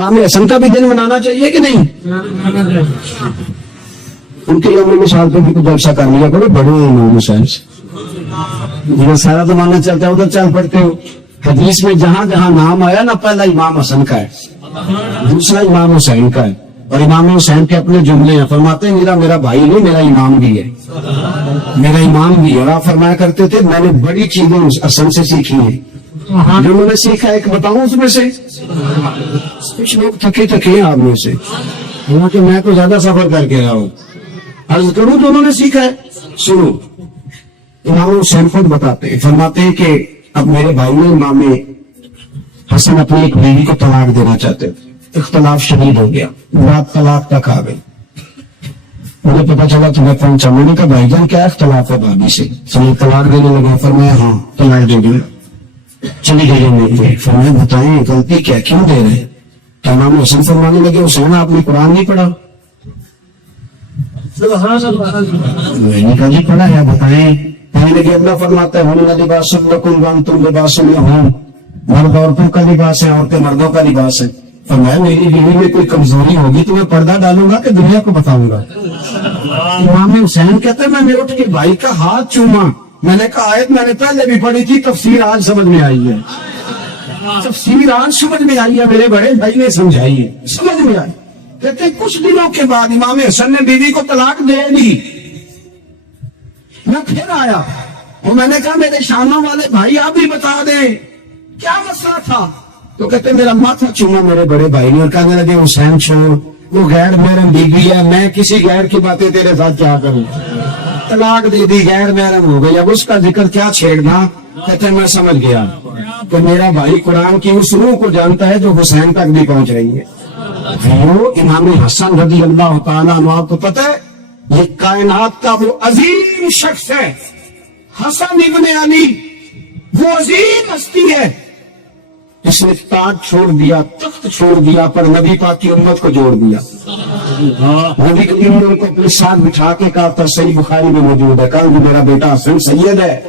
امام حسن کا بھی دن منانا چاہیے کہ نہیں؟ ان کے یوم مثال پہ بھی کچھ جلسہ کر لیا کرو، بڑے ہیں امام حسین سے، جب سارا زمانہ چلتا ہے ادھر چل پڑتے ہو۔ حدیث میں جہاں جہاں نام آیا نا، پہلا امام حسن کا ہے، دوسرا امام حسین کا ہے، اور امام حسین کے اپنے جملے ہیں، فرماتے ہیں میرا بھائی نہیں، میرا امام بھی ہے، میرا امام بھی ہے۔ اور آپ فرمایا کرتے تھے میں نے بڑی چیزیں حسن سے سیکھی ہیں، جو میں نے سیکھا ایک بتاؤں اس میں سے؟ کچھ لوگ تھکے ہیں آپ میں سے، حالانکہ میں تو زیادہ سفر کر کے رہا ہوں، عرض کروں تو انہوں نے سیکھا ہے۔ سنو، امام حسین خود بتاتے ہیں، فرماتے ہیں کہ اب میرے بھائی نے امام حسن اپنی ایک بیوی کو طلاق دینا چاہتے تھے، اختلاف شدید ہو گیا، بات طلاق تک آ گئی، مجھے پتا چلا تمہیں پہنچا، میں نے کہا بھائی جان کیا اختلاف ہے بھابھی سے؟ طلاق دینے لگا، فرمایا ہاں طلاق دے دوں، چلی گئی نہیں، فرمایا بتائیں غلطی کیا، کیوں دے رہے ہیں؟ تو امام حسن فرمانے لگے حسین آپ نے قرآن نہیں پڑھا؟ میں نے کہا جی پڑھا ہے، بتائیں۔ کہنے لگے اللہ فرماتا ہے ہن لباس لکم وانتم لباس لہن، مرد عورتوں کا لباس ہے، عورتیں مردوں کا لباس ہے۔ فرمایا میری بیوی میں کوئی کمزوری ہوگی تو میں پردہ ڈالوں گا کہ دنیا کو بتاؤں گا؟ امام حسین کہتے ہیں میں نے اٹھ کے بھائی کا ہاتھ چوما، میں نے کہا آیت میں نے پہلے بھی پڑھی تھی، تفسیر آج سمجھ میں آئی ہے، تفسیر آج سمجھ میں آئی ہے، میرے بڑے بھائی نے سمجھائی ہے، سمجھ میں آئی۔ کہتے ہیں کچھ دنوں کے بعد امام حسن نے بیوی کو طلاق دے دی، میں پھر آیا اور میں نے کہا میرے شانوں والے بھائی آپ بھی بتا دیں کیا مسئلہ تھا؟ تو کہتے میرا ماتھا چوما میرے بڑے بھائی نے اور کہنے لگے حسین چھوڑ، وہ غیر محرم بیوی ہے، میں کسی غیر کی باتیں تیرے ساتھ کیا کروں؟ طلاق دے دی، غیر محرم ہو گئی، اب اس کا ذکر کیا چھیڑنا؟ کہتے میں سمجھ گیا کہ میرا بھائی قرآن کی اس روح کو جانتا ہے جو حسین تک بھی پہنچ رہی ہے۔ وہ امام حسن رضی اللہ تعالیٰ عنہ، آپ کو پتہ ہے یہ کائنات کا وہ عظیم شخص ہے، حسن ابن علی، وہ عظیم ہستی ہے جس نے تاج چھوڑ دیا، تخت چھوڑ دیا، پر نبی پاک کی امت کو جوڑ دیا۔ نبی کریم نے ان کو اپنے ساتھ بٹھا کے کہا تھا، صحیح بخاری میں موجود ہے، کہا کہ میرا بیٹا حسن سید ہے،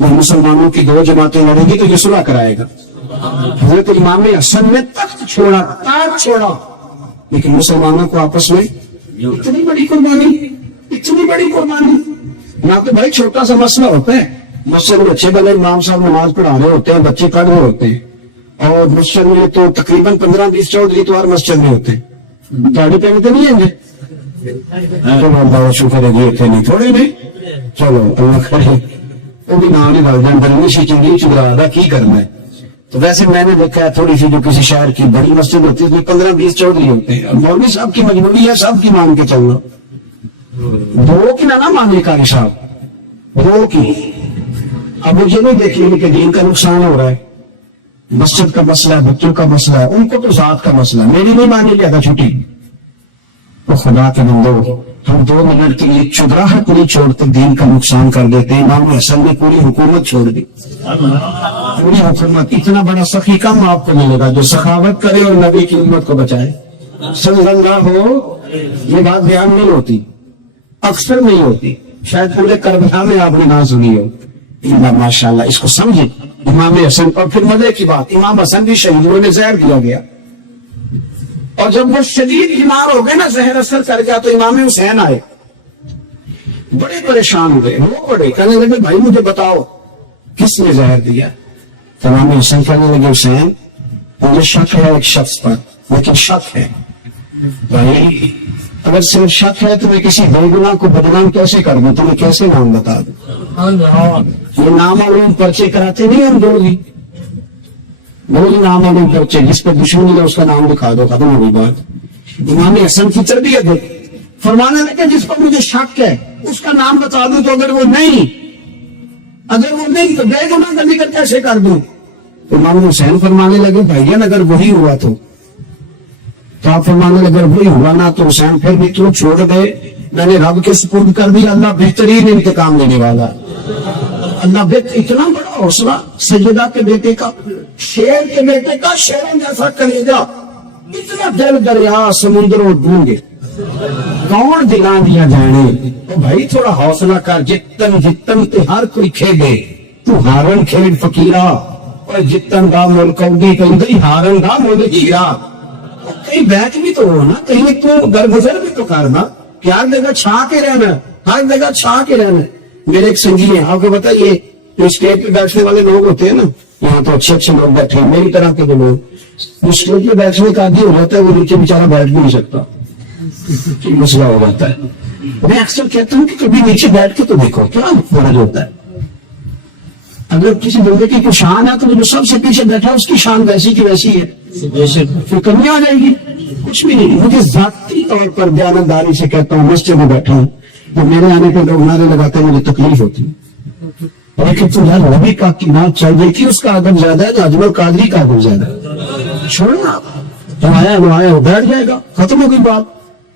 وہ مسلمانوں کی دو جماعتیں لڑیں گی تو یہ صلح کرائے گا۔ حضرت امام حسن نے تخت چھوڑا، تاج چھوڑا، لیکن مسلمانوں کو آپس میں اتنی بڑی قربانی، اتنی بڑی قربانی۔ نہ تو بھائی چھوٹا سا مسئلہ ہوتا ہے، مسجد میں اچھے بھلے امام صاحب نماز پڑھا رہے ہوتے ہیں، بچے پڑھ رہے ہوتے ہیں، اور مسجد میں تو تقریباً 15-20 چودھری تو ہر مسجد میں ہوتے ہیں، گاڑی پہنتے نہیں ہیں گے، اللہ شکر ہے جی اتنے نہیں، تھوڑے نہیں، چلو اللہ کرے وہ بھی نام نہیں بھر جان درمیشی چنگی چدرا دا کی کرنا ہے۔ تو ویسے میں نے دیکھا ہے تھوڑی سی جو کسی شہر کی بڑی مسجد ہوتی ہے 15-20 چودھری ہوتے ہیں، اور مولوی صاحب کی مجبوری ہے سب کی مان کے چلنا، دو کی نہ مانے قاری صاحب، دو کی۔ اب مجھے نہیں دیکھیں کہ دین کا نقصان ہو رہا ہے، مسجد کا مسئلہ ہے، بچوں کا مسئلہ ہے، ان کو تو ذات کا مسئلہ ہے، میری نہیں مانی لیا تھا چھٹی۔ تو خدا کے بندو ہم 2 منٹ کے لیے چدراہٹ نہیں چھوڑتے، دین کا نقصان کر دیتے ہیں۔ امام حسن نے پوری حکومت چھوڑ دی، پوری حکومت۔ اتنا بڑا سخی کم آپ کو ملے گا جو سخاوت کرے اور نبی کی امت کو بچائے، صلی اللہ ہو۔ یہ بات بیان نہیں ہوتی، اکثر نہیں ہوتی، شاید پورے کربلا میں آپ نے نہ سنی ہو۔ ماشاء اللہ اس کو سمجھے امام حسن۔ اور پھر مزے کی بات، امام حسن بھی شہید ہوئے، نے زہر دیا گیا، اور جب وہ شدید بیمار ہو گئے نا، زہر اثر کر گیا، تو امام حسین آئے، بڑے پریشان ہوئے، وہ بڑے کہنے لگے بھائی مجھے بتاؤ کس نے زہر دیا؟ تو امام حسین کہنے لگے حسین مجھے شک ہے ایک شخص پر، لیکن شک ہے بھائی، اگر صرف شک ہے تو میں کسی بے گناہ کو بدنام کیسے کر دوں، تمہیں کیسے نام بتا دوں؟ یہ نامعلوم پرچے کراتے نہیں ہم روز نامعلوم پرچے، جس پہ دشمنی ہے اس کا نام لکھا دو، ختم ہو گئی بات۔ امام حسن کی تربیت ہے، فرمانے لگے جس پر مجھے شک ہے اس کا نام بتا دوں، تو اگر وہ نہیں تو بے گناہ کا ذکر کیسے کر دوں؟ امام حسین فرمانے لگے بھائیان اگر وہی ہوا تو آپ فرمانے لگے اگر وہی ہوا نا تو حسین پھر بھی تو چھوڑ دے، میں نے رب کے سپرد کر دیا، اللہ بہترین انتقام دینے والا، اللہ اتنا بڑا حوصلہ سیدہ کے بیٹے کا، شیر کے بیٹے کا، شیروں جیسا کلیجہ، اتنا دل دریا سمندروں ڈونگے کون دلا دیا جانے۔ تو بھائی تھوڑا حوصلہ کر، جتن تے ہر کوئی کھیلے، تو ہارن کھیل فقیرہ، اور جتن دا ملک اودی کہندی ہارن دا مل ہیرا۔ کہیں بیٹھ بھی تو ہو نا, کہیں تو درگزر بھی تو کرنا, کہ ہر جگہ چھا کے رہنا, ہر جگہ چھا کے رہنا. میرے ایک سنگی ہیں, آپ کو پتا یہ جو اسٹیج پہ بیٹھنے والے لوگ ہوتے ہیں نا, یہاں تو اچھے اچھے لوگ بیٹھے ہیں میری طرح کے جو لوگ, جو اسٹیج پہ بیٹھنے کا عادی ہو جاتا ہے وہ نیچے بیچارہ بیٹھ بھی نہیں سکتا, مسئلہ ہو جاتا ہے. میں اکثر کہتا ہوں کہ کبھی نیچے بیٹھ کے تو دیکھو کیا فرق ہوتا ہے. اگر کسی بندے کی کوئی شان ہے تو جو سب سے پیچھے بیٹھا اس کی شان ویسی کی ویسی ہے, پھر کمی آ جائے گی, کچھ بھی نہیں. مجھے ذاتی طور پر دیانتداری سے کہتا ہوں, مسجد میں بیٹھا ہوں تو میرے آنے پہ لوگ نعرے لگاتے ہیں, مجھے تکلیف ہوتی ہے. لیکن تو یار نبی کا کی نعت چل رہی تھی, اس کا ادب زیادہ ہے, اجمل قادری کا ادب زیادہ ہے. چھوڑنا آپ, تو آیا وہ آیا وہ بیٹھ جائے گا, ختم ہو گئی بات.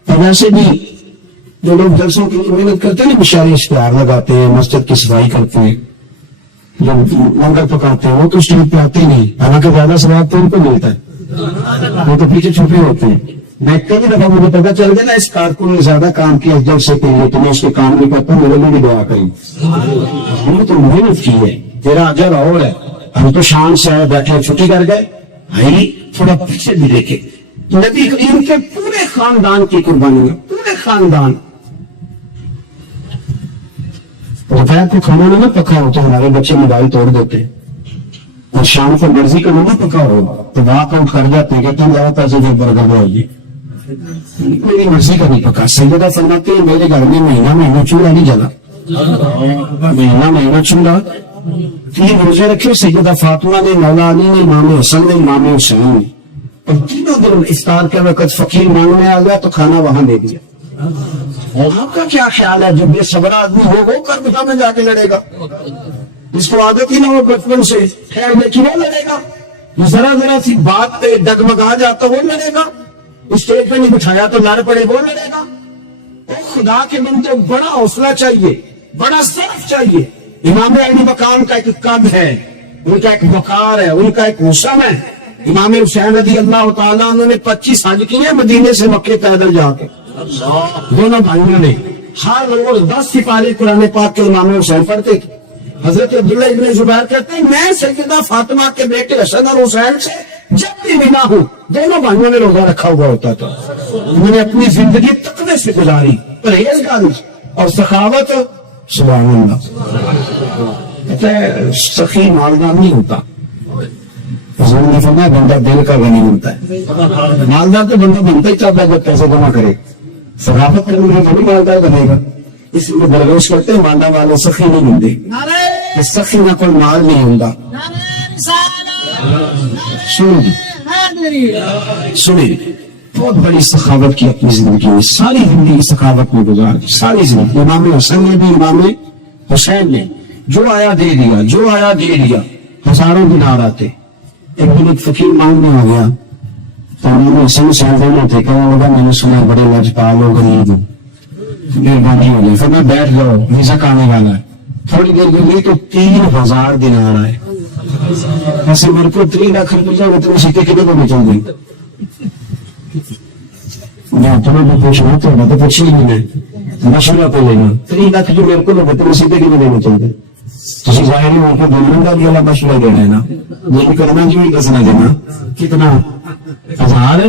اور ویسے بھی جو لوگ جلسوں کی محنت کرتے ہیں نا, مشاعرے اشتہار لگاتے ہیں, مسجد کی صفائی کرتے ہیں, جو لنگر پکاتے ہیں, وہ تو اسٹیج پہ آتے ہی نہیں, حالانکہ زیادہ ثواب تو ان کو ملتا ہے, وہ تو پیچھے چھپے ہوتے ہیں. میں کئی دفعہ مجھے پتا چل گیا نا اس کارکن نے زیادہ کام کیا اس جلسے کے لیے, تو میں اس کے کام نہیں کرتا, میرے لیے بھی دعا کریں. ہم نے تو محنت کی ہے, تیرا اجر اور ہے. ہم تو شان سے آئے بیٹھے چھٹی کر گئے, بھائی تھوڑا پیچھے بھی دیکھے. نبی کریم کے پورے خاندان کی قربانی ہے, پورے خاندان. دوپہر کو کھانا نہ پکا ہو تو ہمارے بچے موبائل توڑ دیتے ہیں, اور شام کو مرضی کا نہ پکا ہو تو واقع آؤٹ کر جاتے ہیں, کہتے ہیں زیادہ پیسے جو برگر ہوگی, میری مرضی کا نہیں پکا. سیدہ فرماتے ہیں میرے گھر میں مہینہ چولہا نہیں جلا, مہینہ چولہا. 3 روزے رکھے سیدہ فاطمہ نے, مولا علی نے, امام حسن نے, امام حسین نے, اور تینوں دن افطار کے وقت فقیر مانگنے آ گیا تو کھانا وہاں دے دیا. آپ کا کیا خیال ہے, جو بے صبر آدمی ہو وہ کربلا میں جا کے لڑے گا, جس کو عادت ہی نہ ہو بچپن سے خیر دیکھی وہ لڑے گا, جو ذرا سی بات پہ ڈگمگا جاتا وہ لڑے گا, اسٹیج پہ نہیں بٹھایا تو لڑ پڑے وہ لڑے گا. خدا کے بندے بڑا حوصلہ چاہیے, بڑا صرف چاہیے. امام علی مقام کا ایک قد ہے, ان کا ایک وقار ہے, ان کا ایک حسن ہے. امام حسین رضی اللہ تعالیٰ انہوں نے 25 حج کیے مدینے سے مکے پیدل جا کے, دونوں بھائیوں نے. ہر روز 10 سپارے قرآن پاک کے امام حسین پڑھتے تھے. حضرت عبداللہ ابن زبیر کہتے ہیں میں سیدہ فاطمہ کے بیٹے حسن اور حسین سے جب بھی ملا ہوں دونوں بھائیوں نے روزہ رکھا ہوا ہوتا تھا. انہوں نے اپنی زندگی تقوی سے گزاری, پرہیزگاری اور سخاوت. سبحان اللہ. کہتے ہیں سخی مالدار نہیں ہوتا, حضور نے فرمایا بندہ دل کا غنی ہوتا ہے. مالدار تو بندہ بنتا ہی چاہتا ہے جب پیسے جمع کرے, سخاوت کرنے سے بڑی مالدار بنے گا. اس لیے برگوش کرتے ہیں ماندہ والے سخی نہیں ملتے, سخی نہ کوئی مال نہیں ہوتا. سنیں بہت بڑی سخاوت کی اپنی زندگی میں, ساری زندگی سخاوت میں گزار دی, ساری زندگی. امام حسن نے بھی, امام حسین نے جو آیا دے دیا, جو آیا دے دیا. ہزاروں دینار آتے. ایک دن ایک فقیر مانگنے آ گیا تو امام حسن سے دونوں تھے, کہنے لگا میں نے سنا بڑے لاجپال ہو, غریب ہوں, مہربانی ہو گئی. پھر میں بیٹھ جاؤ رزق آنے والا ہے. تھوڑی دیر گزری تو 3000 دینار آئے. ایسے میرے کو 3 لاکھ روپیہ تو سیٹیں کتنے کو بچوں گی. میں تمہیں بھی پوچھنا تو میں تو پوچھی ہی نہیں, مشورہ پہ لینا. 3 لاکھ جو میرے کو لوگ تمہیں سیٹیں کتنے دینے چاہیے. تھی ظاہر ہو کے دونوں کا بھی اللہ مشورہ دینا ہے نا, یہ کرنا جو بھی کسنا دینا. کتنا 1000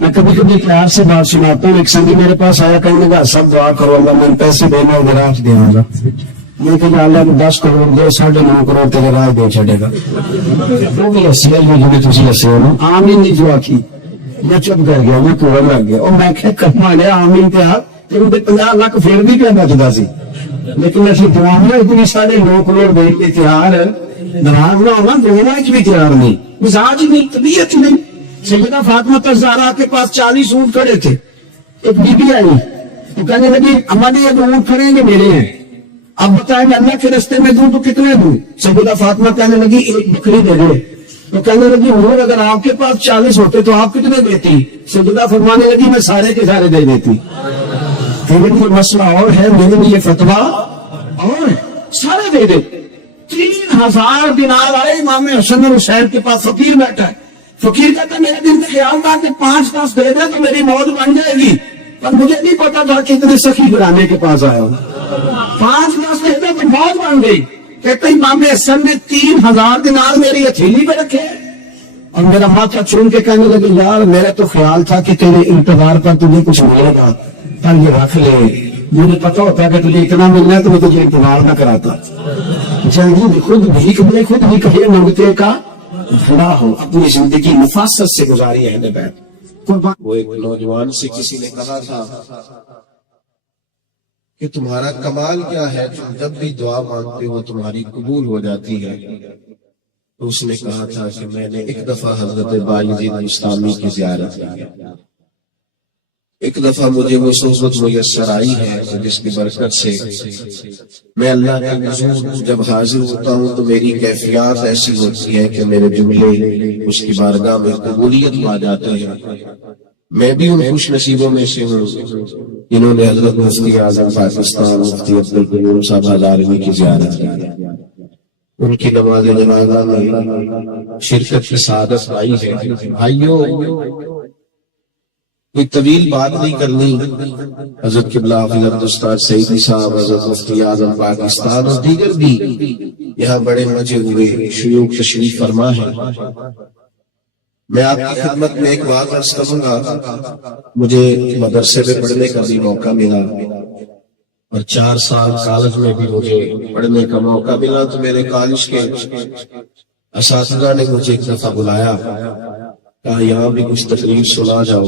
میں کبھی کبھی پیار سے بات سناتا ہوں. ایک سنگی میرے پاس آیا, کہنے لگا سب دعا کرو اللہ میں پیسے دینا ادھر آج دیا گا. میں نے کہا اللہ 10 کروڑ دے, 9.5 کروڑ تیرے راہ دے چھڑے گا. وہ بھی ہسی ہے جو بھی تھی ہسے ہو نا. آمین نہیں دعا کی, میں چپ کر گیا, میں پورا لگ گیا. اور میں کہ کما لیا آمین پہ آپ 50 لاکھ پھر بھی پہ بچتا سی. لیکن ایسی دعا میں اتنی 9.5 کروڑ دے کے تیار ناراض نہ ہونا, دونوں بھی تیار نہیں, مزاج نہیں, طبیعت نہیں. سیدہ فاطمہ الزہرا کے پاس 40 اونٹ کھڑے تھے. ایک بی بی آئی تو کہنے لگی ہمارے یہ اونٹ کھڑے ہیں میرے ہیں, اب بتائیں میں اللہ کے راستے میں دوں تو کتنے دوں. سیدہ فاطمہ کہنے لگی ایک بکری دے دے. تو کہنے لگی حضور اگر آپ کے پاس 40 ہوتے تو آپ کتنے دیتی. سیدہ فرمانے لگی میں سارے کے سارے دے دیتی. لیکن کوئی مسئلہ اور ہے, میرے لیے فتویٰ اور سارے دے دے. 3000 دینار آئے امام حسن اور حسین کے پاس. فقیر بیٹھا ہے, فقیر کہتا ہے میرے دل میں خیال تھا کہ 5-10 دے دے تو میری موت بن جائے گی, پر مجھے نہیں پتا تھا کہ اتنے سخی گرانے کے پاس آیا ہوں. 5-10 دے دے تو موت بن گئی. کہتے امام حسن نے 3000 دینار میری ہتھیلی پہ رکھے, اور میرا ماتھا چوم کے کہنے لگے یار میرا تو خیال تھا کہ تیرے انتظار پر تجھے کچھ ملے گا، پر یہ رکھ لے، مجھے پتا ہوتا ہے کہ تجھے اتنا ملنا ہے تو میں تجھے انتظار نہ کراتا۔ جنگی خود بھیک میں خود بھی کہے منگتے کا بھلا ہو، اپنی زندگی نفاست سے گزاری اہل بیت۔ وہ ایک نوجوان سے کسی نے کہا تھا کہ تمہارا کمال کیا ہے، تم جب بھی دعا مانگتے ہو تمہاری قبول ہو جاتی ہے؟ تو اس نے کہا تھا کہ میں نے ایک دفعہ حضرت بایزید بستامی کی زیارت کی، ایک دفعہ مجھے وہ صحبت میسر آئی ہے جس کی برکت سے میں اللہ کے حضور جب حاضر ہوتا ہوں تو میری کیفیات ایسی ہوتی ہے کہ میرے جملے اس کی بارگاہ میں قبولیت پا جاتے ہیں۔ میں بھی ان خوش نصیبوں میں سے ہوں جنہوں نے حضرت مفتی اعظم پاکستان مفتی عبدالقیوم صاحب ہزاروی کی زیارت کی، ان کی نماز جنازہ میں شرکت کی سعادت پائی ہے۔ بھائیو، کوئی طویل بات نہیں کرنی، حضرت قبلہ حافظ عبدالستار سعیدی صاحب، حضرت مفتی اعظم پاکستان اور دیگر بھی یہاں بڑے مجے ہوئے شیوخ تشریف فرما ہے۔ میں آپ کی خدمت میں ایک بات عرض کروں گا، مجھے مدرسے میں پڑھنے کا بھی موقع ملا اور 4 سال کالج میں بھی مجھے پڑھنے کا موقع ملا، تو میرے کالج کے اساتذہ نے مجھے ایک دفعہ بلایا، کہا یہاں بھی کچھ تقریر سنا جاؤ۔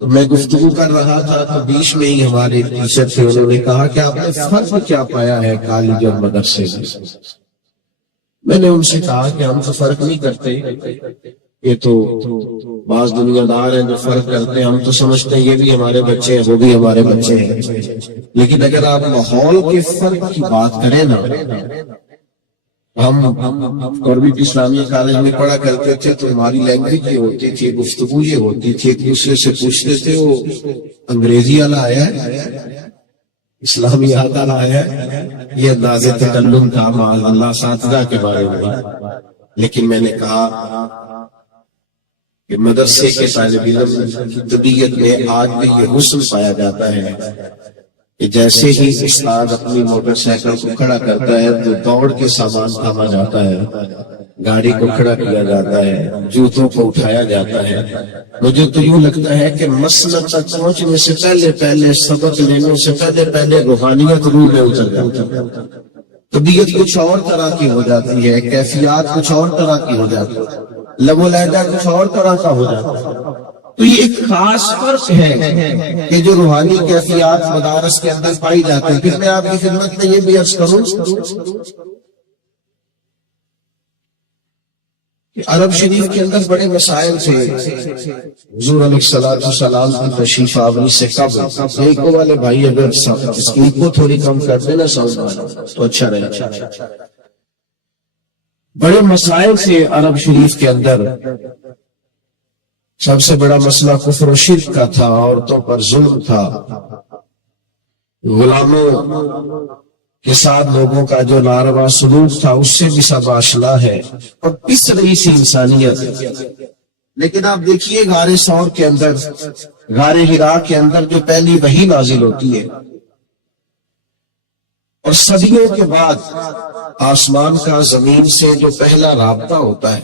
تو میں گفتگو کر رہا تھا تو بیچ میں ہی ہمارے ٹیچر تھے، انہوں نے کہا کہ آپ نے فرق کیا پایا ہے کالج اور مدرسے میں؟ میں نے ان سے کہا کہ ہم تو فرق نہیں کرتے، یہ تو بعض دنیا دار ہیں جو فرق کرتے ہیں، ہم تو سمجھتے ہیں یہ بھی ہمارے بچے ہیں وہ بھی ہمارے بچے ہیں، لیکن اگر آپ ماحول کے فرق کی بات کریں نا، ہم گورنمنٹ اسلامیہ کالج میں پڑھا کرتے تھے تو ہماری لینگویج یہ ہوتی تھی، گفتگو یہ ہوتی تھی، ایک دوسرے سے پوچھتے تھے وہ انگریزی والا آیا ہے، اسلامی والا آیا ہے، یہ انداز تکلم تھا معاذ اللہ اساتذہ کے بارے میں۔ لیکن میں نے کہا کہ مدرسے کے طالب علم کی طبیعت میں آج بھی یہ حسن پایا جاتا ہے کہ جیسے ہی استاد اپنی موٹر سائیکل کو کھڑا کرتا ہے تو دوڑ کے سامان تھاما جاتا ہے، گاڑی کو کھڑا کیا جاتا ہے، جوتوں کو اٹھایا جاتا ہے۔ مجھے تو یوں لگتا ہے کہ مسلک تک پہنچنے سے پہلے سبق لینے سے پہلے روحانیت روح میں اتر جاتی ہے، طبیعت کچھ اور طرح کی ہو جاتی ہے، کیفیات کچھ اور طرح کی ہو جاتی ہے، لب و لہجہ کچھ اور طرح کا ہو جاتا ہے۔ تو یہ ایک خاص فرق ہے کہ جو روحانی کیفیات مدارس کے اندر پائی جاتی ہے۔ پھر میں آپ کی خدمت میں یہ بھی عرض کروں کہ عرب شریف کے اندر بڑے مسائل تھے، حضور علیہ الصلوۃ والسلام کی تشریف آوری سے قبل ایکو والے بھائی اگر اسکرین کو تھوڑی کم کر دینا ساؤنڈ تو اچھا رہے۔ بڑے مسائل تھے عرب شریف کے اندر، سب سے بڑا مسئلہ کفر و شرک کا تھا، عورتوں پر ظلم تھا، غلاموں کے ساتھ لوگوں کا جو ناروا سلوک تھا اس سے بھی سب آشنا ہے، اور پس رہی سی انسانیت۔ لیکن آپ دیکھیے غار ثور کے اندر، غار حرا کے اندر جو پہلی وحی نازل ہوتی ہے اور صدیوں کے بعد آسمان کا زمین سے جو پہلا رابطہ ہوتا ہے،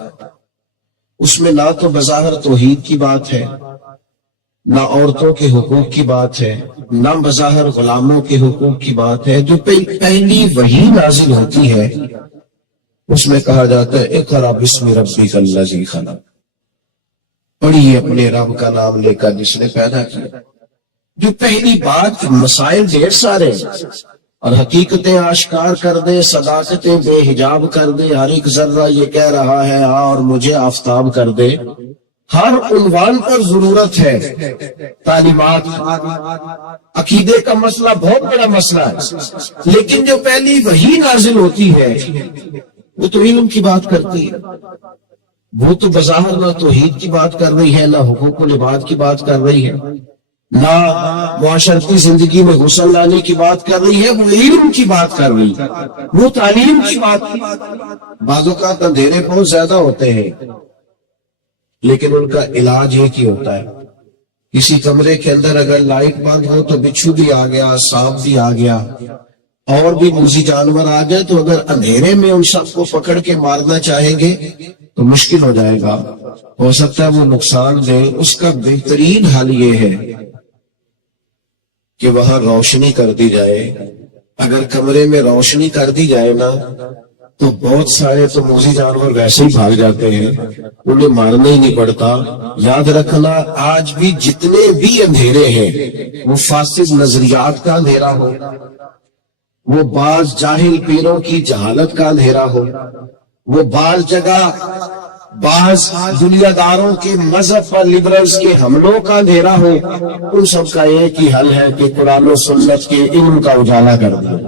اس میں نہ تو بظاہر توحید کی بات ہے، نہ عورتوں کے حقوق کی بات ہے، نہ بظاہر غلاموں کے حقوق کی بات ہے۔ جو پہلی وحی نازل ہوتی ہے اس میں کہا جاتا ہے اقرأ بسم ربک الذی خلق، پڑھیے اپنے رب کا نام لے کر جس نے پیدا کیا۔ جو پہلی بات، مسائل ڈھیر سارے اور حقیقتیں آشکار کر دے، صداقتیں بے حجاب کر دے، ہر ایک ذرہ یہ کہہ رہا ہے ہاں اور مجھے آفتاب کر دے، ہر عنوان پر ضرورت ہے تعلیمات۔ عقیدے کا مسئلہ بہت بڑا مسئلہ ہے، لیکن جو پہلی وحی نازل ہوتی ہے وہ تو علم کی بات کرتی ہے، وہ تو بظاہر نہ توحید کی بات کر رہی ہے، نہ حقوق العباد کی بات کر رہی ہے، نہ معاشرتی زندگی میں غسل لانے کی بات کر رہی ہے، وہ علم کی بات کر رہی ہے، وہ تعلیم کی بات۔ بعض اوقات اندھیرے بہت زیادہ ہوتے ہیں لیکن ان کا علاج ایک ہی ہوتا ہے۔ کسی کمرے کے اندر اگر لائٹ بند ہو تو بچھو بھی آ گیا، سانپ بھی آ گیا، اور بھی موذی جانور آ گئے تو اگر اندھیرے میں ان سب کو پکڑ کے مارنا چاہیں گے تو مشکل ہو جائے گا، ہو سکتا ہے وہ نقصان دے۔ اس کا بہترین حل یہ ہے کہ وہاں روشنی کر دی جائے۔ اگر کمرے میں روشنی کر دی جائے نا تو بہت سارے تو موذی جانور ویسے ہی بھاگ جاتے ہیں، انہیں مارنا ہی نہیں پڑتا۔ یاد رکھنا آج بھی جتنے بھی اندھیرے ہیں وہ فاسد نظریات کا اندھیرا ہو، وہ بعض جاہل پیروں کی جہالت کا اندھیرا ہو، وہ بعض جگہ بعض دنیا داروں کے مذہب پر لبرلز کے حملوں کا اندھیرا ہو، ان سب کا ایک ہی حل ہے کہ قرآن و سنت کے علم کا اجالا کر دیں۔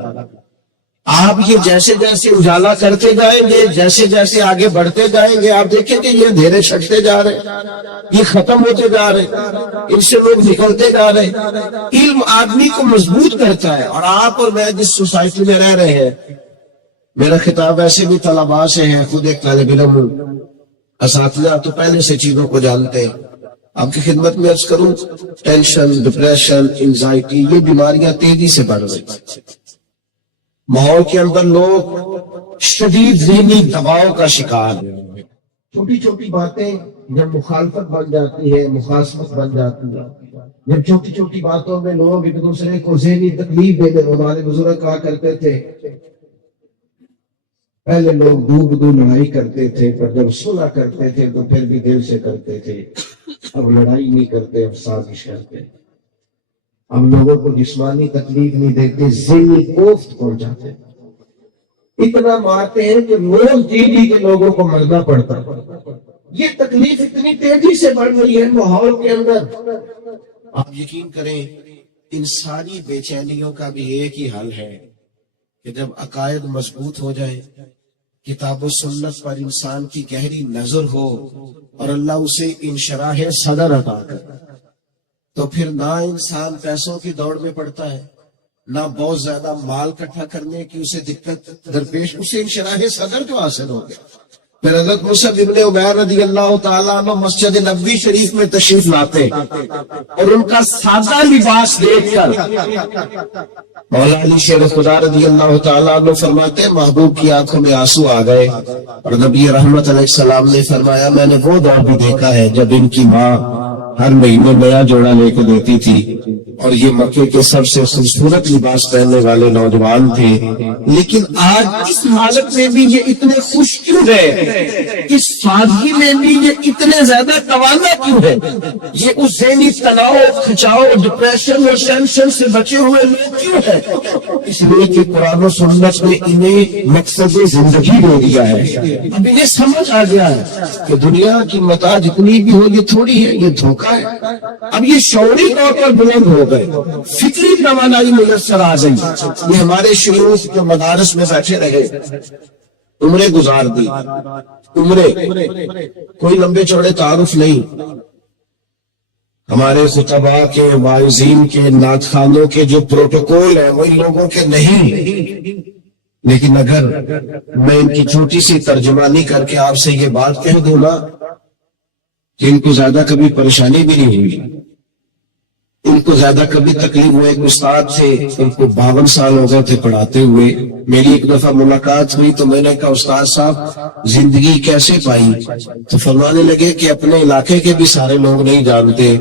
آپ یہ جیسے جیسے اجالا کرتے جائیں گے، جیسے جیسے آگے بڑھتے جائیں گے، آپ دیکھیں کہ یہ اندھیرے چھٹتے جا رہے ہیں، یہ ختم ہوتے جا رہے ہیں، ان سے لوگ نکلتے جا رہے ہیں۔ علم آدمی کو مضبوط کرتا ہے۔ اور آپ اور میں جس سوسائٹی میں رہ رہے ہیں، میرا خطاب ایسے بھی طلباء سے ہے، خود ایک طالب علم ہوں، اساتذہ تو پہلے سے چیزوں کو جانتے ہیں۔ آپ کی خدمت میں عرض کروں، ٹینشن، ڈپریشن، انزائٹی، یہ بیماریاں تیزی سے بڑھ رہی ہیں۔ ماحول کے اندر لوگ شدید ذہنی دباؤ کا شکار ہیں۔ چھوٹی چھوٹی باتیں جب مخالفت بن جاتی ہے، مخاصمت بن جاتی ہے، جب چھوٹی چھوٹی باتوں میں لوگ ایک دوسرے کو ذہنی تکلیف دیتے، ہمارے بزرگ کہا کرتے تھے پہلے لوگ دو بدو لڑائی کرتے تھے، پر جب صلح کرتے تھے تو پھر بھی دل سے کرتے تھے۔ اب لڑائی نہیں کرتے، اب سازش کرتے۔ اب لوگوں کو جسمانی تکلیف نہیں دیتے، ذہنی کوفت پہنچاتے، اتنا مارتے ہیں کہ لوگ جی کے لوگوں کو مرنا پڑتا۔ یہ تکلیف اتنی تیزی سے بڑھ رہی ہے ماحول کے اندر۔ آپ یقین کریں ان ساری بے چینیوں کا بھی ایک ہی حل ہے کہ جب عقائد مضبوط ہو جائے، کتاب و سنت پر انسان کی گہری نظر ہو اور اللہ اسے انشراح صدر عطا کرے، تو پھر نہ انسان پیسوں کی دوڑ میں پڑتا ہے، نہ بہت زیادہ مال اکٹھا کرنے کی اسے دقت درپیش، اسے انشراح صدر جو حاصل ہو گیا۔ پھر حضرت مصعب ابن عمیر رضی اللہ تعالیٰ عنہ مسجد نبوی شریف میں تشریف لاتے اور ان کا سادہ لباس دیکھ کر مولا علی شیر خدا رضی اللہ تعالیٰ عنہ فرماتے ہیں محبوب کی آنکھوں میں آنسو آ گئے، اور نبی رحمت علیہ السلام نے فرمایا میں نے وہ دور بھی دیکھا ہے جب ان کی ماں ہر مہینے نیا جوڑا لے کے دیتی تھی، اور یہ مکے کے سب سے خوبصورت لباس پہننے والے نوجوان تھے، لیکن آج اس حالت میں بھی یہ اتنے خوش کیوں ہے؟ اس سادگی میں بھی یہ اتنے زیادہ توانا کیوں ہے؟ یہ اس ذہنی تناؤ، کھچاؤ، ڈپریشن اور ٹینشن سے بچے ہوئے لوگ کیوں ہیں؟ اس لیے کہ قرآن و سنت نے انہیں مقصد زندگی دے دیا ہے۔ اب انہیں سمجھ آ گیا ہے کہ دنیا کی متاع جتنی بھی ہو یہ تھوڑی ہے، یہ دھوکہ ہے۔ اب یہ شعوری طور پر بلند ہو گئے، فکری توانائی میسر آ گئی۔ یہ ہمارے شیوخ جو مدارس میں بیٹھے رہے، عمریں گزار دی، عمریں، کوئی لمبے چوڑے تعارف نہیں، ہمارے خطباء کے، واعظین کے، نعت خوانوں کے جو پروٹوکول ہیں وہ ان لوگوں کے نہیں۔ لیکن اگر میں ان کی چھوٹی سی ترجمانی کر کے آپ سے یہ بات کہہ دوں نا کہ ان کو زیادہ کبھی پریشانی بھی نہیں ہوئی، ان کو زیادہ کبھی تکلیف ہوئے۔ ایک استاد تھے، ان کو 52 سال ہو گئے تھے پڑھاتے ہوئے۔ میری ایک دفعہ ملاقات ہوئی تو میں نے کہا استاد صاحب زندگی کیسے پائی؟ تو فرمانے لگے کہ اپنے علاقے کے بھی سارے لوگ نہیں جانتے،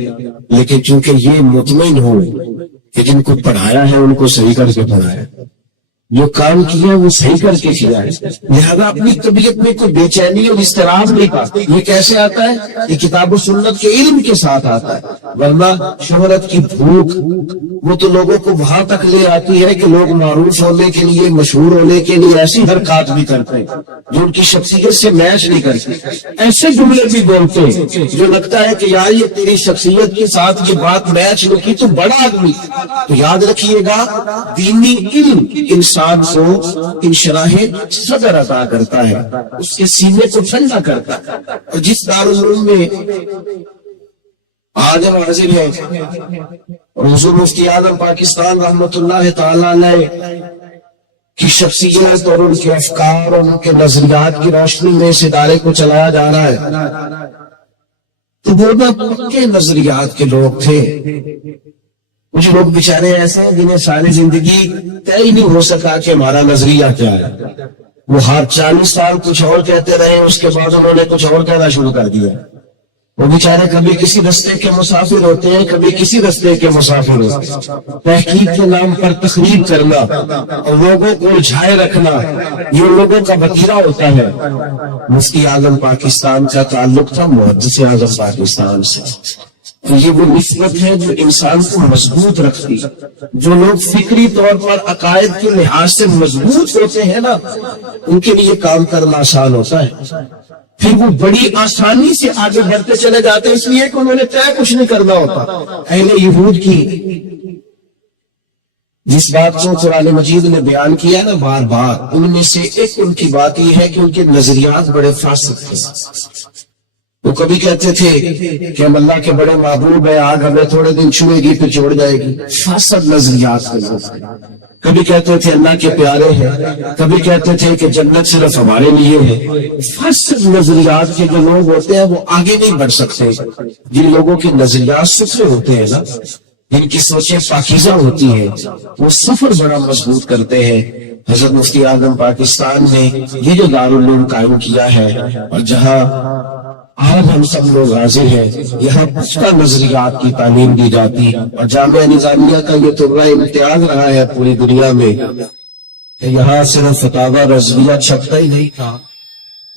لیکن چونکہ یہ مطمئن ہو کہ جن کو پڑھایا ہے ان کو صحیح کر کے پڑھایا، جو کام کیا وہ صحیح کر کے کیا ہے، لہذا اپنی طبیعت میں کوئی بے چینی اور اضطراب نہیں پاتا۔ یہ کیسے آتا ہے؟ یہ کتاب و سنت کے علم کے ساتھ آتا ہے، ورنہ شہرت کی بھوک وہ تو لوگوں کو وہاں تک لے آتی ہے کہ لوگ معروف ہونے کے لیے، مشہور ہونے کے لیے ایسی حرکات بھی کرتے ہیں جو ان کی شخصیت سے میچ نہیں کرتے، ایسے جملے بھی بولتے ہیں جو لگتا ہے کہ یار یہ تیری شخصیت کے ساتھ یہ بات میچ نہیں کی تو بڑا آدمی۔ تو یاد رکھیے گا دینی علم انسان کو انشراح صدر عطا کرتا ہے، اس کے سینے کو ٹھنڈا کرتا ہے۔ اور جس دارالعلوم میں آج ہم حاضر ہیں، حضور مفتی اعظم پاکستان رحمت اللہ تعالی علیہ کی شخصیت اور ان کے افکار اور ان کے نظریات کی روشنی میں اس ادارے کو چلایا جا رہا ہے، تو وہ پکے نظریات کے لوگ تھے، کچھ لوگ بیچارے ایسے ہیں جنہیں ساری زندگی طے ہی نہیں ہو سکا کہ ہمارا نظریہ کیا ہے. وہ ہر 40 سال کچھ اور کہتے رہے, اس کے بعد انہوں نے کچھ اور کہنا شروع کر دیا. وہ بیچارے کبھی کسی رستے کے مسافر ہوتے ہیں, کبھی کسی رستے کے مسافر ہوتے ہیں. تحقیق کے نام پر تقریر کرنا اور لوگوں کو الجھائے رکھنا, یہ لوگوں کا وتیرہ ہوتا ہے. مفتی اعظم پاکستان کا تعلق تھا محدث اعظم پاکستان سے. یہ وہ نسبت ہے جو انسان کو مضبوط رکھتی. جو لوگ فکری طور پر عقائد کے لحاظ سے مضبوط ہوتے ہیں نا, ان کے لیے کام کرنا آسان ہوتا ہے. پھر وہ بڑی آسانی سے آگے بڑھتے چلے جاتے ہیں, اس لیے کہ انہوں نے طے کچھ نہیں کرنا ہوتا. اہل یہود کی جس بات کو قرآن مجید نے بیان کیا نا بار بار, ان میں سے ایک ان کی بات یہ ہے کہ ان کے نظریات بڑے فاسد تھے. وہ کبھی کہتے تھے کہ ہم اللہ کے بڑے محبوب ہیں, آگ ہمیں تھوڑے دن چھوئے گی پھر چھوڑ جائے گی. فاسد نظریات کے لوگ. کبھی کہتے تھے اللہ کے پیارے ہیں, کبھی کہتے تھے کہ جنت صرف ہمارے لیے ہے. فاسد نظریات کے جو لوگ ہوتے ہیں وہ آگے نہیں بڑھ سکتے. جن لوگوں کے نظریات ستھرے ہوتے ہیں نا, جن کی سوچیں پاکیزہ ہوتی ہیں, وہ سفر بڑا مضبوط کرتے ہیں. حضرت مفتی اعظم پاکستان نے یہ جو دارالعلوم قائم کیا ہے, اور جہاں آج ہم سب لوگ حاضر ہیں, یہاں پختہ نظریات کی تعلیم دی جاتی. اور جامعہ نظامیہ کا یہ طرح امتیاز رہا ہے پوری دنیا میں کہ یہاں صرف فتاوی رضویہ چھپتا ہی نہیں تھا,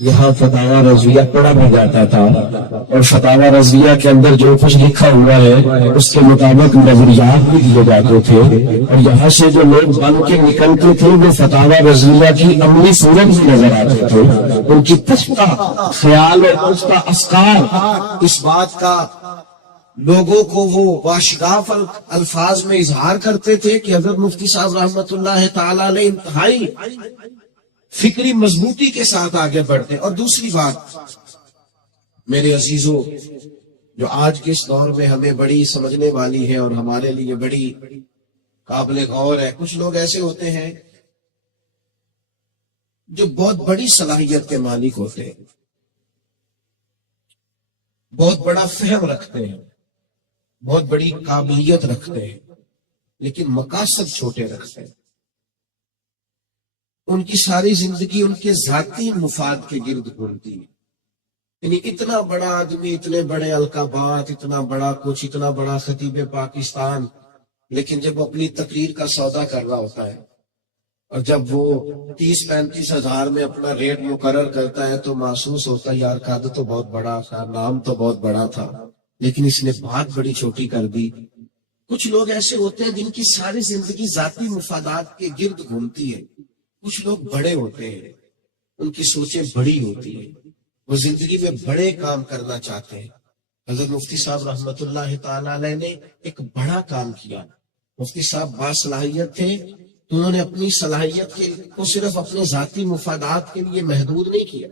یہاں فتاوی رضویہ پڑھا بھی جاتا تھا. اور فتاوی رضویہ کے اندر جو کچھ لکھا ہوا ہے اس کے مطابق نظریات بھی دیے جاتے تھے. اور یہاں سے جو لوگ بن کے نکلتے تھے وہ فتاوی رضویہ کی عملی صورت بھی نظر آتے تھے. ان کی پختہ خیال اور پختہ افکار اس بات کا لوگوں کو وہ واشگاف الفاظ میں اظہار کرتے تھے کہ حضرت مفتی صاحب رحمت اللہ تعالی علیہ انتہائی فکری مضبوطی کے ساتھ آگے بڑھتے. اور دوسری بات میرے عزیزوں, جو آج کے اس دور میں ہمیں بڑی سمجھنے والی ہے اور ہمارے لیے بڑی قابل غور ہے, کچھ لوگ ایسے ہوتے ہیں جو بہت بڑی صلاحیت کے مالک ہوتے ہیں, بہت بڑا فہم رکھتے ہیں, بہت بڑی قابلیت رکھتے ہیں, لیکن مقاصد چھوٹے رکھتے ہیں. ان کی ساری زندگی ان کے ذاتی مفاد کے گرد گھومتی ہے. یعنی اتنا بڑا آدمی, اتنے بڑے القابات, اتنا بڑا کچھ, اتنا بڑا خطیب پاکستان, لیکن جب اپنی تقریر کا سودا کر رہا ہوتا ہے اور جب وہ 30-35 ہزار میں اپنا ریٹ مقرر کرتا ہے تو محسوس ہوتا ہے یار قد تو بہت بڑا تھا, نام تو بہت بڑا تھا, لیکن اس نے بات بڑی چھوٹی کر دی. کچھ لوگ ایسے ہوتے ہیں جن کی ساری زندگی ذاتی مفادات کے گرد گھومتی ہے. کچھ لوگ بڑے ہوتے ہیں, ان کی سوچیں بڑی ہوتی ہیں, وہ زندگی میں بڑے کام کرنا چاہتے ہیں. حضرت مفتی صاحب رحمت اللہ تعالی علیہ نے ایک بڑا کام کیا. مفتی صاحب باصلاحیت تھے, انہوں نے اپنی صلاحیت کو صرف اپنے ذاتی مفادات کے لیے محدود نہیں کیا,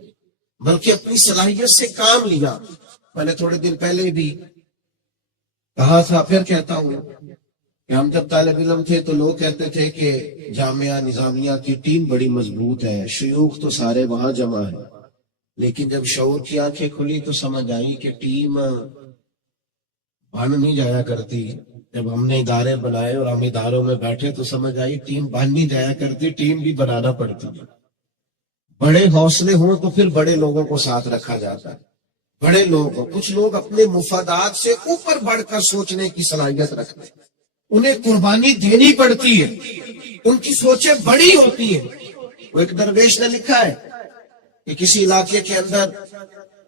بلکہ اپنی صلاحیت سے کام لیا. میں نے تھوڑے دن پہلے بھی کہا تھا, پھر کہتا ہوں کہ ہم جب طالب علم تھے تو لوگ کہتے تھے کہ جامعہ نظامیہ کی ٹیم بڑی مضبوط ہے, شیوخ تو سارے وہاں جمع ہیں. لیکن جب شعور کی آنکھیں کھلی تو سمجھ آئی کہ ٹیم بن نہیں جایا کرتی. جب ہم نے ادارے بنائے اور ہم اداروں میں بیٹھے تو سمجھ آئی ٹیم بن نہیں جایا کرتی, ٹیم بھی بنانا پڑتی ہے. بڑے حوصلے ہوں تو پھر بڑے لوگوں کو ساتھ رکھا جاتا ہے. بڑے لوگ, کچھ لوگ اپنے مفادات سے اوپر بڑھ کر سوچنے کی صلاحیت رکھتے ہیں, انہیں قربانی دینی پڑتی ہے, ان کی سوچیں بڑی ہوتی ہیں. وہ ایک درویش نے لکھا ہے کہ کسی علاقے کے اندر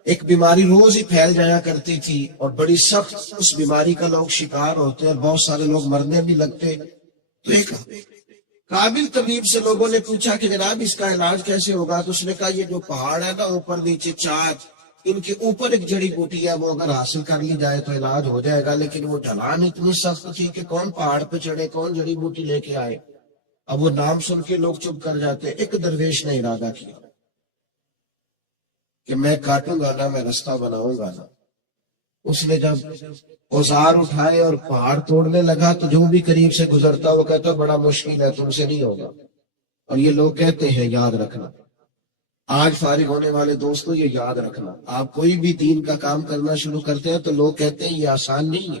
ایک بیماری روز ہی پھیل جایا کرتی تھی اور بڑی سخت اس بیماری کا لوگ شکار ہوتے اور بہت سارے لوگ مرنے بھی لگتے. تو ایک قابل طبیب سے لوگوں نے پوچھا کہ جناب اس کا علاج کیسے ہوگا؟ تو اس نے کہا یہ جو پہاڑ ہے نا اوپر نیچے چار, ان کے اوپر ایک جڑی بوٹی ہے, وہ اگر حاصل کر لی جائے تو علاج ہو جائے گا. لیکن وہ ڈھلان اتنی سخت تھی کہ کون پہاڑ پہ چڑھے, کون جڑی بوٹی لے کے آئے. اب وہ نام سن کے لوگ چپ کر جاتے. ایک درویش نے ارادہ کیا کہ میں کاٹوں گا نا, میں رستہ بناؤں گا نا. اس نے جب اوزار اٹھائے اور پہاڑ توڑنے لگا تو جو بھی قریب سے گزرتا وہ کہتا بڑا مشکل ہے, تم سے نہیں ہوگا. اور یہ لوگ کہتے ہیں, یاد رکھنا, آج فارغ ہونے والے دوستوں یہ یاد رکھنا, آپ کوئی بھی دین کا کام کرنا شروع کرتے ہیں تو لوگ کہتے ہیں یہ آسان نہیں ہے.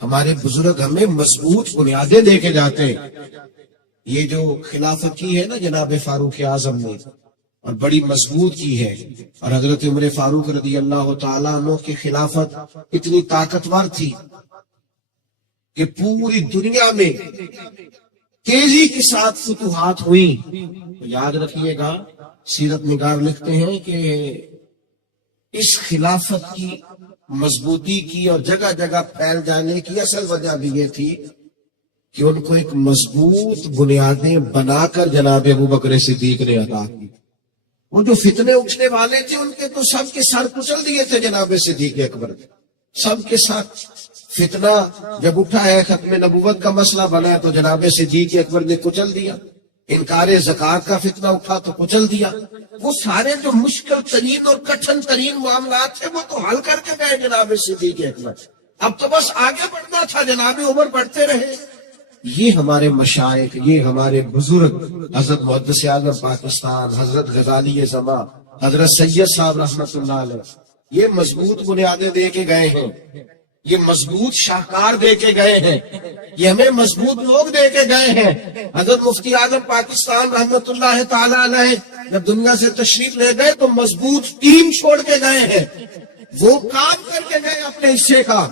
ہمارے بزرگ ہمیں مضبوط بنیادیں دے کے جاتے ہیں. یہ جو خلافت کی ہے نا جناب فاروق اعظم نے، اور بڑی مضبوط کی ہے. اور حضرت عمر فاروق رضی اللہ تعالیٰ عنہ کی خلافت اتنی طاقتور تھی کہ پوری دنیا میں تیزی کے ساتھ فتوحات ہوئی. تو یاد رکھیے گا، سیرت نگار لکھتے ہیں کہ اس خلافت کی مضبوطی کی اور جگہ جگہ پھیل جانے کی اصل وجہ بھی یہ تھی کہ ان کو ایک مضبوط بنیادیں بنا کر جناب ابوبکر صدیق نے عطا کی. وہ جو فتنے اٹھنے والے تھے ان کے تو سب کے سر کچل دیے تھے جناب صدیق اکبر نے. سب کے ساتھ فتنہ جب اٹھا ہے، ختم نبوت کا مسئلہ بنا ہے تو جناب صدیق اکبر نے کچل دیا. انکار زکات کا فتنہ اٹھا تو کچل دیا. وہ سارے جو مشکل ترین اور کٹھن ترین معاملات تھے وہ تو حل کر کے گئے جناب صدیق اکبر. اب تو بس آگے بڑھنا تھا، جناب عمر بڑھتے رہے. یہ ہمارے مشائخ، یہ ہمارے بزرگ، حضرت محدث اعظم پاکستان، حضرت غزالی زماں، حضرت سید صاحب رحمۃ اللہ علیہ، یہ مضبوط بنیادیں دے کے گئے ہیں، یہ مضبوط شاہکار دے کے گئے ہیں، یہ ہمیں مضبوط لوگ دے کے گئے ہیں. حضرت مفتی اعظم پاکستان رحمۃ اللہ تعالی علیہ جب دنیا سے تشریف لے گئے تو مضبوط ٹیم چھوڑ کے گئے ہیں. وہ کام کر کے گئے اپنے حصے کا.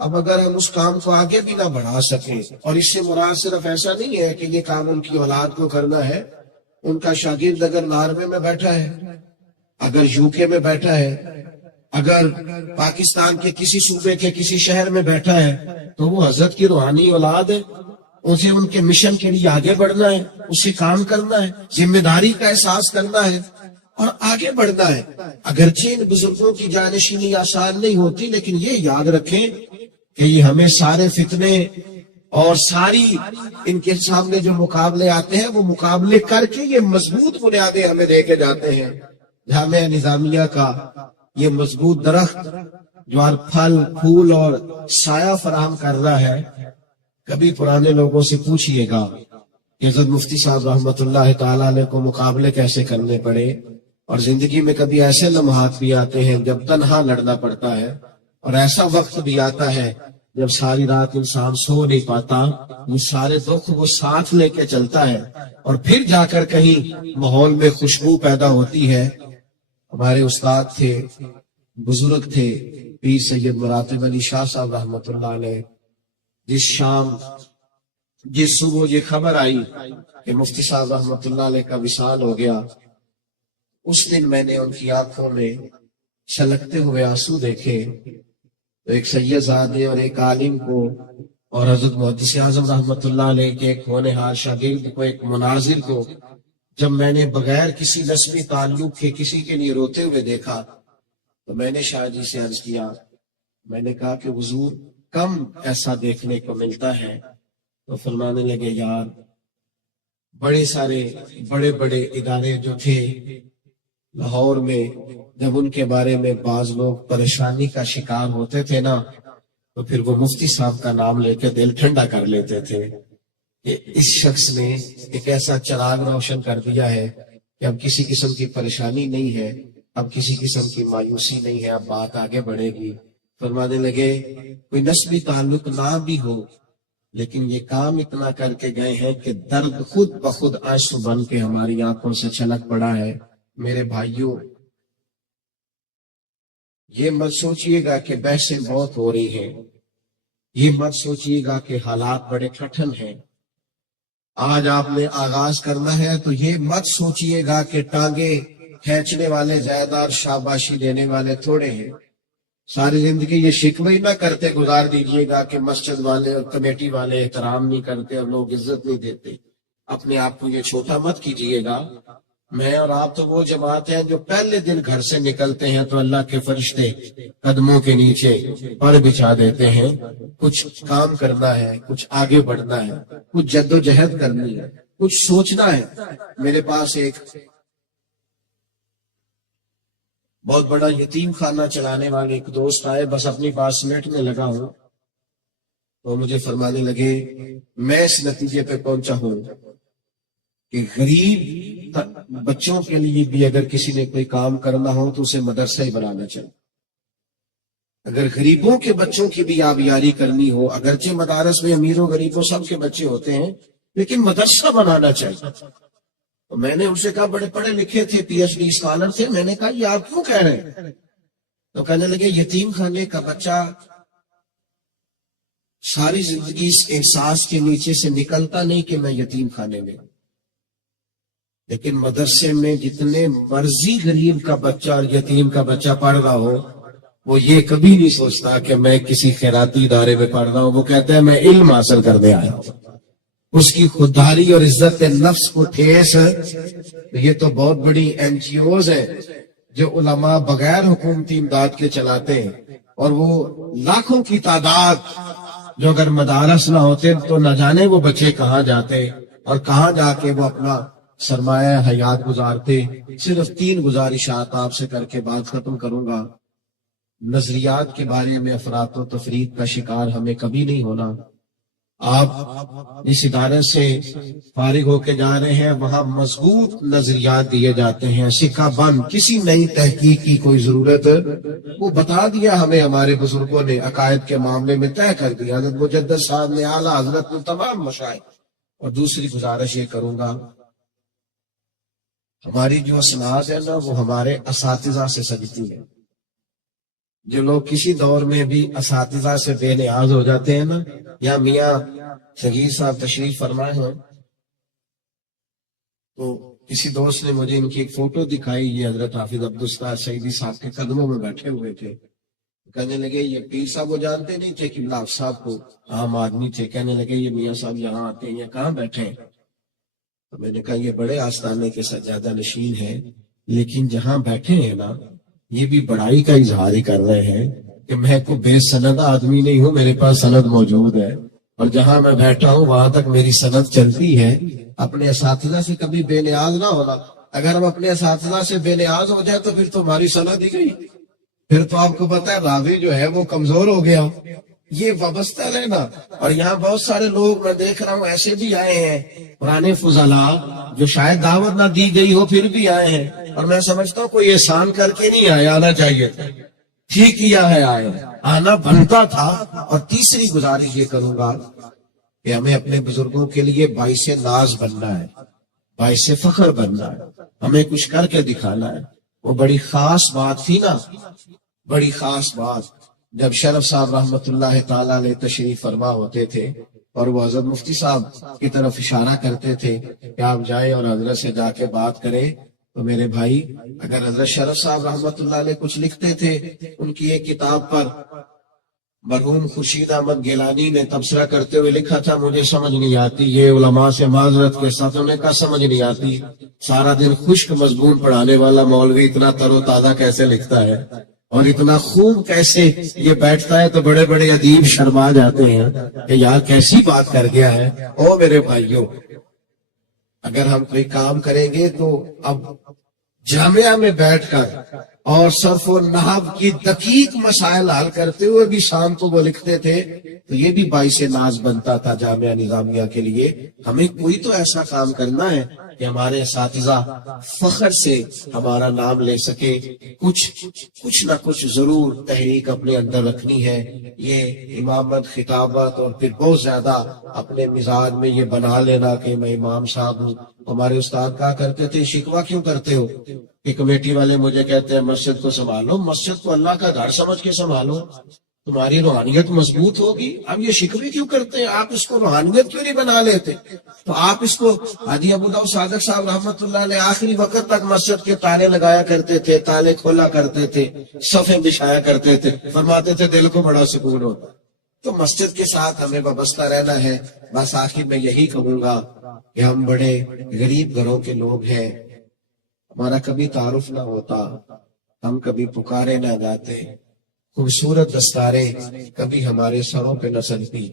اب اگر ہم اس کام کو آگے بھی نہ بڑھا سکیں، اور اس سے مراد صرف ایسا نہیں ہے کہ یہ کام ان کی اولاد کو کرنا ہے. ان کا شاگرد اگر ناروے میں بیٹھا ہے، اگر یو کے میں بیٹھا ہے، اگر پاکستان کے کسی صوبے کے کسی شہر میں بیٹھا ہے تو وہ حضرت کی روحانی اولاد ہے. اسے ان کے مشن کے لیے آگے بڑھنا ہے، اسے کام کرنا ہے، ذمہ داری کا احساس کرنا ہے اور آگے بڑھنا ہے. اگرچہ ان بزرگوں کی جانشینی آسان نہیں ہوتی، لیکن یہ یاد رکھیں کہ یہ ہمیں سارے فتنے اور ساری ان کے سامنے جو مقابلے آتے ہیں وہ مقابلے کر کے یہ مضبوط بنیادیں ہمیں دے کے جاتے ہیں. جامعہ نظامیہ کا یہ مضبوط درخت جو ہر پھل پھول اور سایہ فراہم کر رہا ہے، کبھی پرانے لوگوں سے پوچھئے گا کہ حضرت مفتی صاحب رحمۃ اللہ تعالیٰ علیہ کو مقابلے کیسے کرنے پڑے. اور زندگی میں کبھی ایسے لمحات بھی آتے ہیں جب تنہا لڑنا پڑتا ہے، اور ایسا وقت بھی آتا ہے جب ساری رات انسان سو نہیں پاتا. یہ سارے دکھ وہ ساتھ لے کے چلتا ہے اور پھر جا کر کہیں ماحول میں خوشبو پیدا ہوتی ہے. ہمارے استاد تھے، بزرگ تھے، پیر سید مراتب علی شاہ صاحب رحمۃ اللہ علیہ. جس شام، جس صبح یہ خبر آئی کہ مفتی صاحب رحمۃ اللہ علیہ کا وصال ہو گیا، اس دن میں نے ان کی آنکھوں میں چھلکتے ہوئے آنسو دیکھے. تو ایک سید زادے اور ایک عالم کو اور حضرت محدث اعظم رحمۃ اللہ علیہ کے ایک ہونہار شاگرد کو، ایک مناظر کو جب میں نے بغیر کسی نسبی تعلق کے کسی کے لیے روتے ہوئے دیکھا تو میں نے شاہ جی سے عرض کیا، میں نے کہا کہ حضور کم ایسا دیکھنے کو ملتا ہے. تو فرمانے لگے، یار بڑے سارے بڑے بڑے ادارے جو تھے لاہور میں، جب ان کے بارے میں بعض لوگ پریشانی کا شکار ہوتے تھے نا تو پھر وہ مفتی صاحب کا نام لے کے دل ٹھنڈا کر لیتے تھے کہ اس شخص نے ایک ایسا چراغ روشن کر دیا ہے کہ اب کسی قسم کی پریشانی نہیں ہے، اب کسی قسم کی مایوسی نہیں ہے، اب بات آگے بڑھے گی. فرمانے لگے کوئی نسبی تعلق نہ بھی ہو لیکن یہ کام اتنا کر کے گئے ہیں کہ درد خود بخود آنسو بن کے ہماری آنکھوں سے چھلک پڑا ہے. میرے بھائیوں، یہ مت سوچئے گا کہ بحثیں بہت ہو رہی ہیں، یہ مت سوچئے گا کہ حالات بڑے کٹھن ہیں. آج آپ نے آغاز کرنا ہے تو یہ مت سوچئے گا کہ ٹانگیں کھینچنے والے زیادہ اور شاباشی دینے والے تھوڑے ہیں. ساری زندگی یہ شکوے نہ کرتے گزار دیجئے گا کہ مسجد والے اور کمیٹی والے احترام نہیں کرتے اور لوگ عزت نہیں دیتے. اپنے آپ کو یہ چھوٹا مت کیجئے گا. میں اور آپ تو وہ جماعت ہیں جو پہلے دن گھر سے نکلتے ہیں تو اللہ کے فرشتے قدموں کے نیچے پر بچھا دیتے ہیں. کچھ کام کرنا ہے، کچھ آگے بڑھنا ہے، کچھ جد و جہد کرنی ہے، کچھ سوچنا ہے. میرے پاس ایک بہت بڑا یتیم خانہ چلانے والے ایک دوست آئے، بس اپنی بات سمیٹنے لگا ہوں تو مجھے فرمانے لگے، میں اس نتیجے پہ پہنچا ہوں کہ غریب بچوں کے لیے بھی اگر کسی نے کوئی کام کرنا ہو تو اسے مدرسہ ہی بنانا چاہیے. اگر غریبوں کے بچوں کی بھی آبیاری کرنی ہو، اگرچہ مدارس میں امیروں غریبوں سب کے بچے ہوتے ہیں، لیکن مدرسہ بنانا چاہیے۔ تو میں نے ان سے کہا، بڑے پڑھے لکھے تھے، پی ایچ ڈی اسکالر تھے، میں نے کہا یہ آپ کیوں کہہ رہے ہیں؟ تو کہنے لگے یتیم خانے کا بچہ ساری زندگی اس احساس کے نیچے سے نکلتا نہیں کہ میں یتیم خانے میں ہوں، لیکن مدرسے میں جتنے مرضی غریب کا بچہ اور یتیم کا بچہ پڑھ رہا ہو، وہ یہ کبھی نہیں سوچتا کہ میں کسی خیراتی ادارے میں پڑھ رہا ہوں، وہ کہتا ہے میں علم حاصل کرنے آیا ہوں۔ اس کی خودداری اور عزت نفس کو ٹھیس، یہ تو بہت بڑی این جی اوز ہیں جو علماء بغیر حکومتی امداد کے چلاتے ہیں، اور وہ لاکھوں کی تعداد جو اگر مدارس نہ ہوتے تو نہ جانے وہ بچے کہاں جاتے اور کہاں جا کے وہ اپنا سرمایہ حیات گزارتے۔ صرف 3 گزارشات آپ سے کر کے بات ختم کروں گا۔ نظریات کے بارے میں افراط و تفریط کا شکار ہمیں کبھی نہیں ہونا۔ آپ اس ادارے سے فارغ ہو کے جا رہے ہیں، وہاں مضبوط نظریات دیے جاتے ہیں، سکہ بند، کسی نئی تحقیق کی کوئی ضرورت، وہ بتا دیا ہمیں ہمارے بزرگوں نے، عقائد کے معاملے میں طے کر دیا حضرت مجدد صاحب نے، اعلیٰ حضرت نے، تمام مشائخ۔ اور دوسری گزارش یہ کروں گا، ہماری جو اسناد ہے نا وہ ہمارے اساتذہ سے سجتی ہے۔ جو لوگ کسی دور میں بھی اساتذہ سے بے نیاز ہو جاتے ہیں نا، یا میاں شگیر صاحب تشریف فرمائے ہیں، تو کسی دوست نے مجھے ان کی ایک فوٹو دکھائی، یہ حضرت حافظ عبدالستار سعیدی صاحب کے قدموں میں بیٹھے ہوئے تھے۔ کہنے لگے یہ پیر صاحب وہ جانتے نہیں تھے کہ لاف صاحب کو، عام آدمی تھے، کہنے لگے یہ میاں صاحب یہاں آتے ہیں، یہ کہاں بیٹھے ہیں؟ تو میں نے کہا یہ بڑے آستانے کے سجادہ نشین ہیں، لیکن جہاں بیٹھے ہیں نا یہ بھی بڑائی کا اظہار ہی کر رہے ہیں کہ میں کوئی بے سند آدمی نہیں ہوں، میرے پاس سند موجود ہے، اور جہاں میں بیٹھا ہوں وہاں تک میری سند چلتی ہے۔ اپنے اساتذہ سے کبھی بے نیاز نہ ہونا۔ اگر ہم اپنے اساتذہ سے بے نیاز ہو جائے تو پھر تو ہماری سند ہی گئی، پھر تو آپ کو پتا ہے راوی جو ہے وہ کمزور ہو گیا۔ یہ وابستہ رہنا۔ اور یہاں بہت سارے لوگ میں دیکھ رہا ہوں ایسے بھی آئے ہیں، پرانے فضلاء جو شاید دعوت نہ دی گئی ہو پھر بھی آئے ہیں، اور میں سمجھتا ہوں کوئی احسان کر کے نہیں آئے، آنا چاہیے تھا، ٹھیک کیا ہے آئے، آنا بنتا تھا۔ اور تیسری گزارش یہ کروں گا کہ ہمیں اپنے بزرگوں کے لیے باعث ناز بننا ہے، باعث فخر بننا ہے، ہمیں کچھ کر کے دکھانا ہے۔ وہ بڑی خاص بات تھی نا، بڑی خاص بات، جب شرف صاحب رحمت اللہ تعالیٰ علیہ تشریف فرما ہوتے تھے اور وہ حضرت مفتی صاحب کی طرف اشارہ کرتے تھے کہ آپ جائیں اور حضرت سے جا کے بات کریں، تو میرے بھائی اگر حضرت شرف صاحب رحمت اللہ علیہ کچھ لکھتے تھے، ان کی ایک کتاب پر مرحوم خورشید احمد گیلانی نے تبصرہ کرتے ہوئے لکھا تھا، مجھے سمجھ نہیں آتی، یہ علماء سے معذرت کے ساتھ انہوں نے کہا سمجھ نہیں آتی، سارا دن خشک مضمون پڑھانے والا مولوی اتنا تر و تازہ کیسے لکھتا ہے اور اتنا خوب کیسے یہ بیٹھتا ہے، تو بڑے بڑے ادیب شرما جاتے ہیں کہ یار کیسی بات کر گیا ہے۔ او میرے بھائیوں، اگر ہم کوئی کام کریں گے تو اب جامعہ میں بیٹھ کر اور صرف و نحو کی دقیق مسائل حل کرتے ہوئے بھی شام کو وہ لکھتے تھے، تو یہ بھی باعث ناز بنتا تھا جامعہ نظامیہ کے لیے۔ ہمیں کوئی تو ایسا کام کرنا ہے کہ ہمارے اساتذہ فخر سے ہمارا نام لے سکے، کچھ نہ کچھ ضرور تحریک اپنے اندر رکھنی ہے۔ یہ امامت، خطابت اور پھر بہت زیادہ اپنے مزاج میں یہ بنا لینا کہ میں امام صاحب ہوں۔ ہمارے استاد کہا کرتے تھے شکوہ کیوں کرتے ہو کہ کمیٹی والے مجھے کہتے ہیں مسجد کو سنبھالو، مسجد کو اللہ کا گھر سمجھ کے سنبھالو، تمہاری روحانیت مضبوط ہوگی۔ اب یہ شکوے کیوں کرتے ہیں؟ آپ اس کو روحانیت کیوں نہیں بنا لیتے؟ تو آپ اس کو حاجی ابو داؤد صادق صاحب رحمت اللہ علیہ آخری وقت تک مسجد کے تالے لگایا کرتے تھے، تالے کھولا کرتے تھے، صفیں بچھایا کرتے تھے، فرماتے تھے دل کو بڑا سکون ہوتا۔ تو مسجد کے ساتھ ہمیں وابستہ رہنا ہے۔ بس آخر میں یہی کہوں گا کہ ہم بڑے غریب گھروں کے لوگ ہیں، ہمارا کبھی تعارف نہ ہوتا، ہم کبھی پکارے نہ جاتے، خوبصورت دستاریں کبھی ہمارے سروں پہ نہ سجتی،